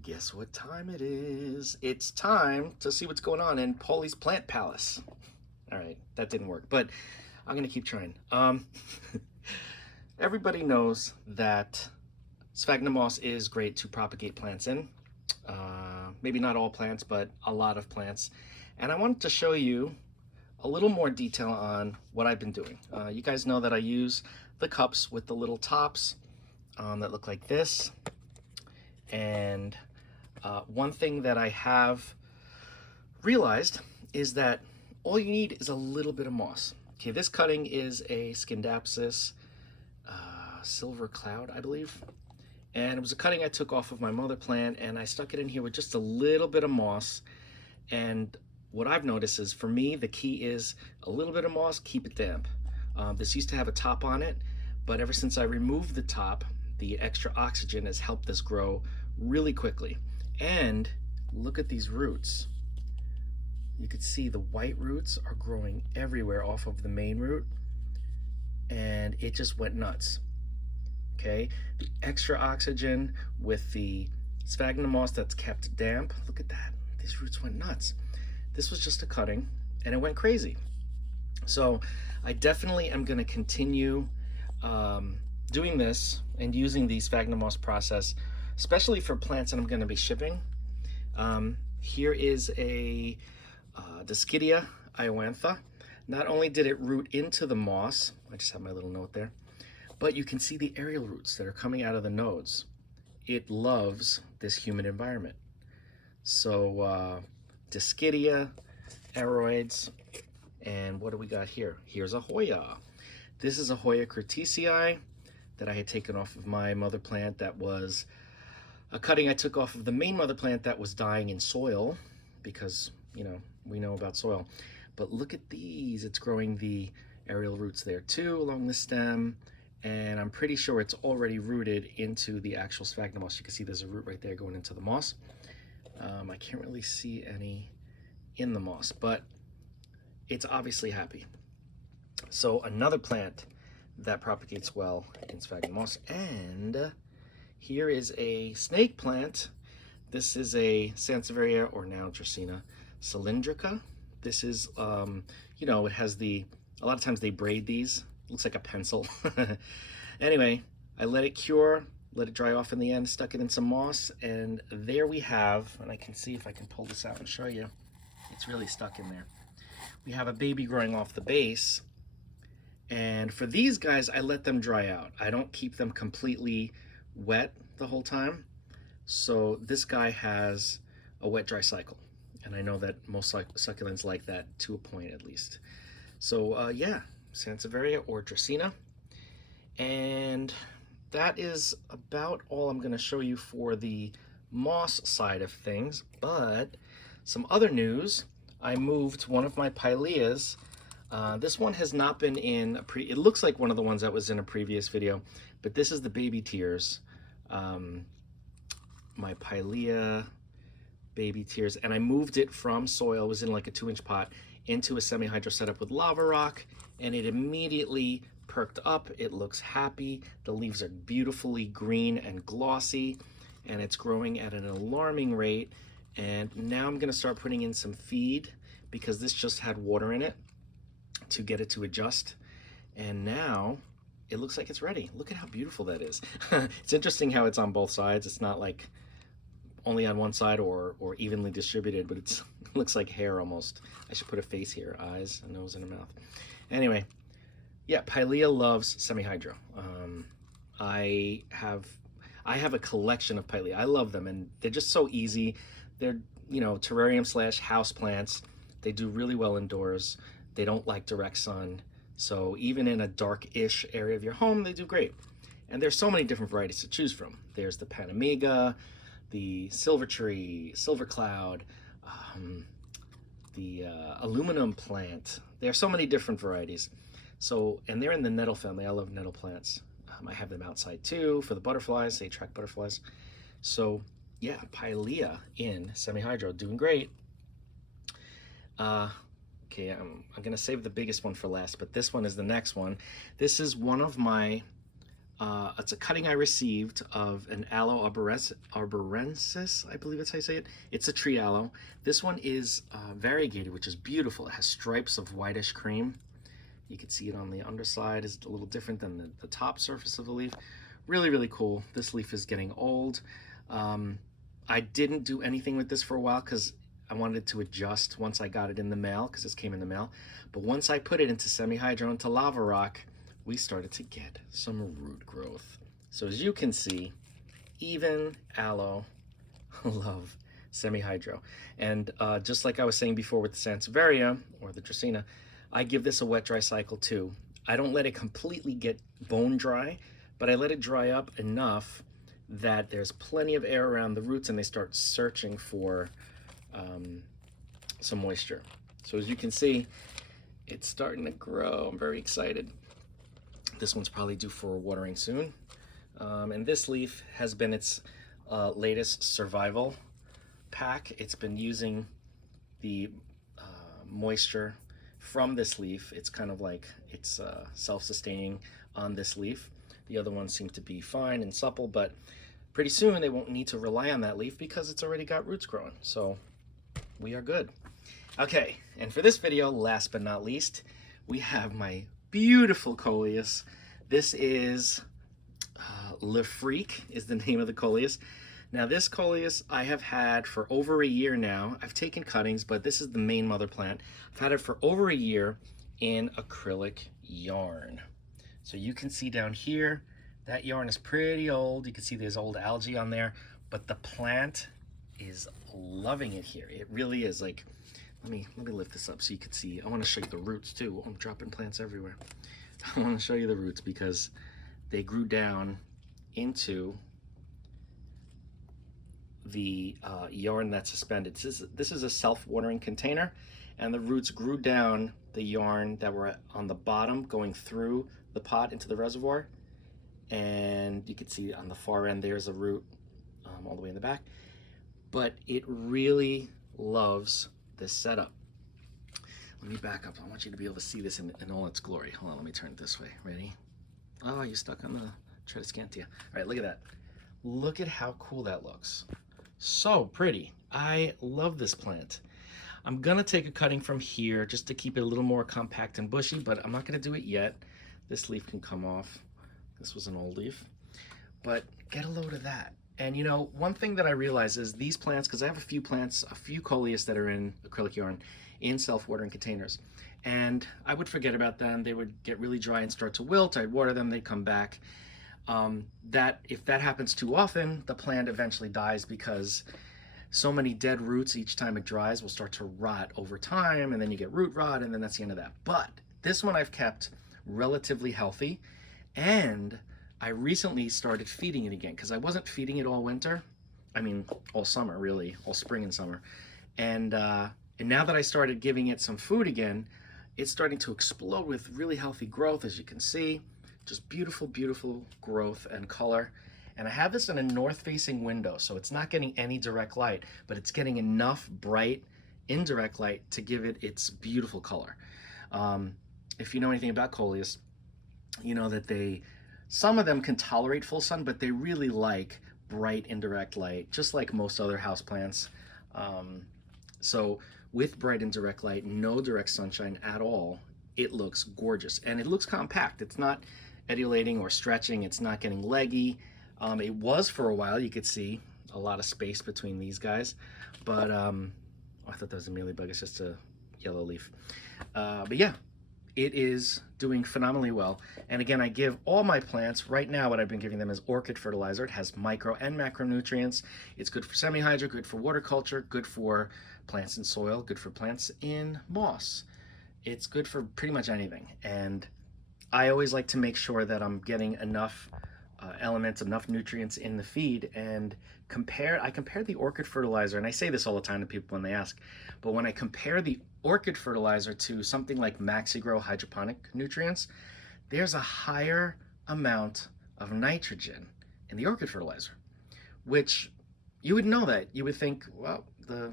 Guess what time it is? It's time to see what's going on in Paulie's Plant Palace. All right, that didn't work, but I'm gonna keep trying. Everybody knows that sphagnum moss is great to propagate plants in. Maybe not all plants, but a lot of plants. And I wanted to show you a little more detail on what I've been doing. You guys know that I use the cups with the little tops that look like this. And one thing that I have realized is that all you need is a little bit of moss. Okay, this cutting is a Scindapsus silver cloud, I believe. And it was a cutting I took off of my mother plant, and I stuck it in here with just a little bit of moss. And what I've noticed is, for me, the key is a little bit of moss, keep it damp. This used to have a top on it, but ever since I removed the top, the extra oxygen has helped this grow really quickly. And look at these roots. You can see the white roots are growing everywhere off of the main root, and it just went nuts. Okay, the extra oxygen with the sphagnum moss that's kept damp. Look at that, these roots went nuts. This was just a cutting and it went crazy. So I definitely am going to continue doing this and using the sphagnum moss process, especially for plants that I'm going to be shipping. Here is a Dischidia iowantha. Not only did it root into the moss, I just have my little note there, but you can see the aerial roots that are coming out of the nodes. It loves this humid environment. So Dischidia, aeroids, and what do we got here? Here's a Hoya. This is a Hoya curtisii that I had taken off of my mother plant. That was a cutting I took off of the main mother plant that was dying in soil, because, you know, we know about soil. But look at these, it's growing the aerial roots there too along the stem, and I'm pretty sure it's already rooted into the actual sphagnum moss. You can see there's a root right there going into the moss. I can't really see any in the moss, but it's obviously happy. So another plant that propagates well in sphagnum moss. And here is a snake plant. This is a Sansevieria, or now Dracaena cylindrica. This is, you know, it has a lot of times they braid these. It looks like a pencil. Anyway, I let it cure, let it dry off in the end, stuck it in some moss, and there we have, and I can see if I can pull this out and show you. It's really stuck in there. We have a baby growing off the base. And for these guys, I let them dry out. I don't keep them completely wet the whole time. So this guy has a wet dry cycle. And I know that most succulents like that, to a point at least. So yeah, Sansevieria or Dracaena. And that is about all I'm going to show you for the moss side of things. But some other news, I moved one of my Pileas. This one has not been in it looks like one of the ones that was in a previous video, but this is the baby tears. My Pilea baby tears, and I moved it from soil, it was in like a 2-inch pot, into a semi-hydro setup with lava rock, and it immediately perked up. It looks happy. The leaves are beautifully green and glossy, and it's growing at an alarming rate. And now I'm gonna start putting in some feed, because this just had water in it, to get it to adjust. And now it looks like it's ready. Look at how beautiful that is. It's interesting how it's on both sides. It's not like only on one side or evenly distributed, but it looks like hair almost. I should put a face here, eyes, a nose, and a mouth. Anyway, yeah, Pilea loves semi-hydro. I have a collection of Pilea. I love them, and they're just so easy. They're, you know, terrarium / house plants. They do really well indoors. They don't like direct sun. So even in a dark-ish area of your home, they do great. And there's so many different varieties to choose from. There's the Panamiga, the Silver Tree, Silver Cloud, the aluminum plant. There are so many different varieties. So, and they're in the nettle family. I love nettle plants. I have them outside too for the butterflies. They attract butterflies. So yeah, Pilea in semi-hydro, doing great. Okay, I'm gonna save the biggest one for last, but this one is the next one. This is one of my It's a cutting I received of an Aloe arborensis, I believe that's how you say it. It's a tree aloe. This one is variegated, which is beautiful. It has stripes of whitish cream. You can see it on the underside. It's a little different than the top surface of the leaf. Really, really cool. This leaf is getting old. I didn't do anything with this for a while because I wanted to adjust once I got it in the mail, because this came in the mail. But once I put it into semi-hydro, into lava rock, we started to get some root growth. So as you can see, even aloe love semi-hydro. And just like I was saying before with the Sansevieria or the Dracaena, I give this a wet-dry cycle too. I don't let it completely get bone dry, but I let it dry up enough that there's plenty of air around the roots and they start searching for some moisture. So as you can see, it's starting to grow. I'm very excited. This one's probably due for watering soon. And this leaf has been its latest survival pack. It's been using the moisture from this leaf. It's kind of like it's self-sustaining on this leaf. The other ones seem to be fine and supple, but pretty soon they won't need to rely on that leaf because it's already got roots growing. So we are good. Okay, and for this video, last but not least, we have my beautiful coleus. This is Le Freak is the name of the coleus. Now this coleus I have had for over a year now. I've taken cuttings, but this is the main mother plant. I've had it for over a year in acrylic yarn. So you can see down here, that yarn is pretty old. You can see there's old algae on there, but the plant is loving it here. It really is. Like, let me lift this up so you can see. I want to show you the roots too. Oh, I'm dropping plants everywhere. I want to show you the roots because they grew down into the yarn that's suspended. This is a self-watering container, and the roots grew down the yarn that were on the bottom going through the pot into the reservoir. And you can see on the far end there's a root all the way in the back. But it really loves this setup. Let me back up. I want you to be able to see this in all its glory. Hold on, let me turn it this way. Ready? Oh, you're stuck on the Tradescantia. All right, look at that. Look at how cool that looks. So pretty. I love this plant. I'm gonna take a cutting from here just to keep it a little more compact and bushy, but I'm not gonna do it yet. This leaf can come off. This was an old leaf, but get a load of that. And you know, one thing that I realize is these plants, because I have a few plants, a few coleus that are in acrylic yarn in self-watering containers, and I would forget about them. They would get really dry and start to wilt. I'd water them, they'd come back. If that happens too often, the plant eventually dies because so many dead roots each time it dries will start to rot over time, and then you get root rot, and then that's the end of that. But this one I've kept relatively healthy, and I recently started feeding it again because I wasn't feeding it all winter. I mean, all summer, really, all spring and summer. And now that I started giving it some food again, it's starting to explode with really healthy growth, as you can see. Just beautiful, beautiful growth and color. And I have this in a north-facing window, so it's not getting any direct light, but it's getting enough bright, indirect light to give it its beautiful color. If you know anything about coleus, you know that some of them can tolerate full sun, but they really like bright indirect light, just like most other houseplants. So with bright indirect light, no direct sunshine at all, it looks gorgeous. And it looks compact. It's not etiolating or stretching. It's not getting leggy. It was for a while. You could see a lot of space between these guys. But oh, I thought that was a mealybug. It's just a yellow leaf. But yeah. It is doing phenomenally well. And again, I give all my plants, right now what I've been giving them is orchid fertilizer. It has micro and macronutrients. It's good for semi-hydro, good for water culture, good for plants in soil, good for plants in moss. It's good for pretty much anything. And I always like to make sure that I'm getting enough elements, enough nutrients in the feed, and I compare the orchid fertilizer, and I say this all the time to people when they ask, but when I compare the orchid fertilizer to something like MaxiGrow hydroponic nutrients, there's a higher amount of nitrogen in the orchid fertilizer, which you would know that. You would think, well, the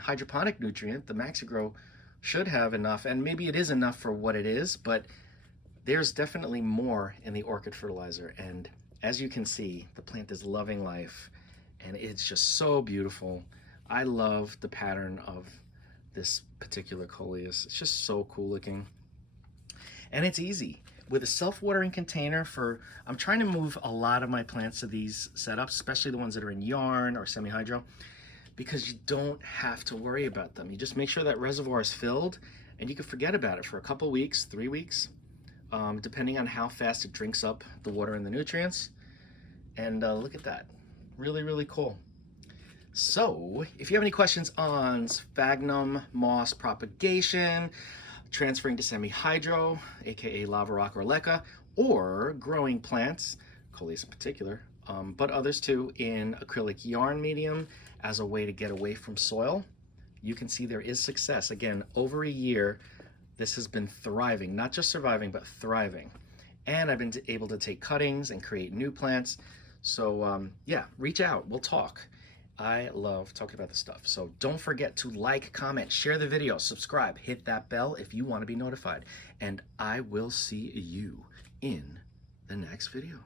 hydroponic nutrient, the MaxiGrow, should have enough, and maybe it is enough for what it is, but there's definitely more in the orchid fertilizer, and as you can see, the plant is loving life and it's just so beautiful. I love the pattern of this particular coleus. It's just so cool looking. And it's easy. With a self-watering container I'm trying to move a lot of my plants to these setups, especially the ones that are in yarn or semi-hydro, because you don't have to worry about them. You just make sure that reservoir is filled and you can forget about it for a couple weeks, 3 weeks, depending on how fast it drinks up the water and the nutrients. And look at that, really, really cool. So if you have any questions on sphagnum moss propagation, transferring to semi-hydro, aka lava rock or leca, or growing plants, coleus in particular, but others too, in acrylic yarn medium as a way to get away from soil, you can see there is success. Again, over a year, this has been thriving, not just surviving, but thriving. And I've been able to take cuttings and create new plants. So yeah, reach out, we'll talk. I love talking about this stuff. So don't forget to like, comment, share the video, subscribe, hit that bell if you want to be notified. And I will see you in the next video.